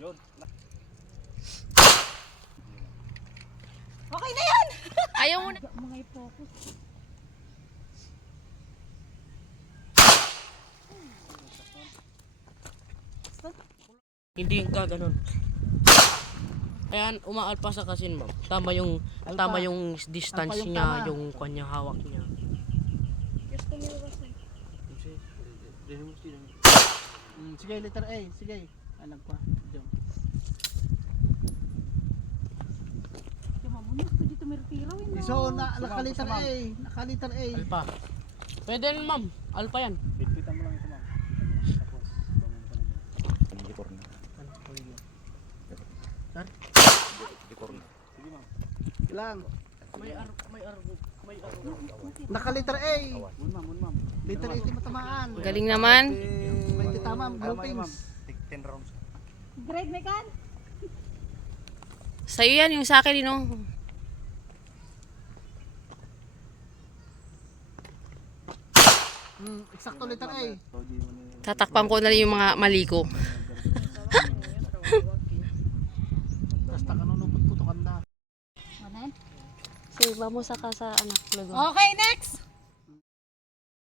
Yun. Okay na yan! Ayaw mo na. Mga i-focus. Hindi ka ganun. Ayan, umaalpasa kasi ma'am. Tama yung distance Alpa yung niya, tama. yung kanyang hawak niya. Yes, kumiwas na. Sige, letter A. Sige. Alam ko. Diyan. Yung mamunos ko dito meritiro. So, nakaliter A. Nakaliter A. Alpa. Pwede rin ma'am. Alpa yan. Pitpitan mo lang ito ma'am. Tapos, Hindi corner. Hindi corner. sige ma'am. Ilang. May argo. Nakaliter A. Mun ma'am. Liter A ito matamaan. Galing naman. May tama, blue pins. 10 rounds. Grade Mekan? Sa'yo yan, yung sa akin, no? Eksakto letter A. Tatakpan ko na rin yung mga mali ko. Basta kanunupot puto kanda. Ano? Sige, ba mo saka sa anak. Okay, next!